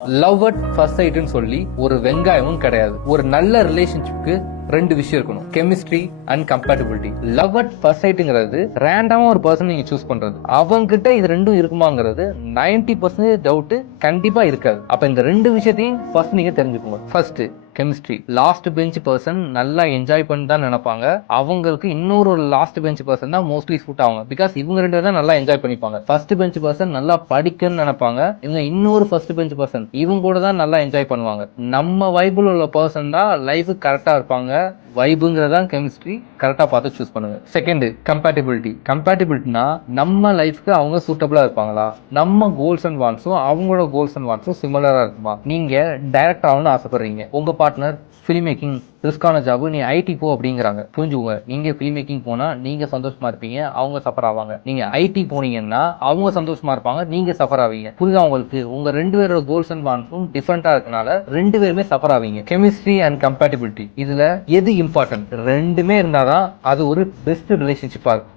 Love at first சைட்னு சொல்லி ஒரு வெங்காயமும் கிடையாது. ஒரு நல்ல ரிலேஷன்ஷிப்க்கு ரெண்டு விஷயம் இருக்கணும், chemistry and compatibility. Love at first சைட்ங்கிறது ரேண்டமா ஒரு பர்சன் நீங்க சூஸ் பண்றது, அவங்க கிட்ட இது ரெண்டும் இருக்குமாங்கிறது 90% டவுட் கண்டிப்பா இருக்காது. அப்ப இந்த ரெண்டு விஷயத்தையும் ஃபர்ஸ்ட் நீங்க தெரிஞ்சுக்கோங்க. First chemistry. Last bench person நல்லா என்ஜாய் பண்ணி தான் நினைப்பாங்க, அவங்களுக்கு இன்னொரு லாஸ்ட் பெஞ்ச் பர்சன் தான் மோஸ்ட்லி சூட் ஆகும். பிகாஸ் இவங்க ரெண்டு தான் நல்லா என்ஜாய் பண்ணிப்பாங்க. ஃபர்ஸ்ட் பெஞ்ச் பர்சன் நல்லா படிக்கணும்னு நினைப்பாங்க, இவங்க இன்னொரு ஃபர்ஸ்ட் பெஞ்ச் பர்சன் இவங்க கூட தான் நல்லா என்ஜாய் பண்ணுவாங்க. நம்ம வைபிள் உள்ள பர்சன் தான் லைஃப் கரெக்டா இருப்பாங்க. வைபுங்கிறதா கெமிஸ்ட்ரி, கரெக்டா பார்த்து சூஸ் பண்ணுங்க. Second compatibility. கம்பேட்டபிலிட்டினா நம்ம லைஃப்க்கு அவங்க சூட்டபிளா இருப்பாங்களா, நம்ம கோல்ஸ் அண்ட் வான்ஸும் அவங்களோட கோல்ஸ் அண்ட் வான்ஸும் சிமிலரா இருக்குமா. நீங்க டைரக்ட் ஆகணும்னு ஆசைப்படுறீங்க, உங்க பார்ட்னர் ஃபிலிம் மேக்கிங் ரிஸ்கான ஜாப், நீ ஐடி போ அப்படிங்கிறாங்க. புரிஞ்சுக்கோங்க, நீங்க ஃபிலிம் மேக்கிங் போனா நீங்க சந்தோஷமா இருப்பீங்க, அவங்க சஃபர் ஆவாங்க. நீங்க ஐடி போனீங்கன்னா அவங்க சந்தோஷமா இருப்பாங்க, நீங்க சஃபர் ஆவீங்க. புரியுதா உங்களுக்கு? உங்க ரெண்டு பேரோட கோல்ஸ் அண்ட் வான்ஸும் டிஃபரெண்டா இருக்கனால ரெண்டு பேருமே சஃபர் ஆவீங்க. கெமிஸ்ட்ரி அண்ட் கம்பேட்டபிலிட்டி, இதுல எது இம்பார்ட்டன்ட்? ரெண்டுமே இருந்தாதான் அது ஒரு பெஸ்ட் ரிலேஷன்ஷிப்பா இருக்கும்.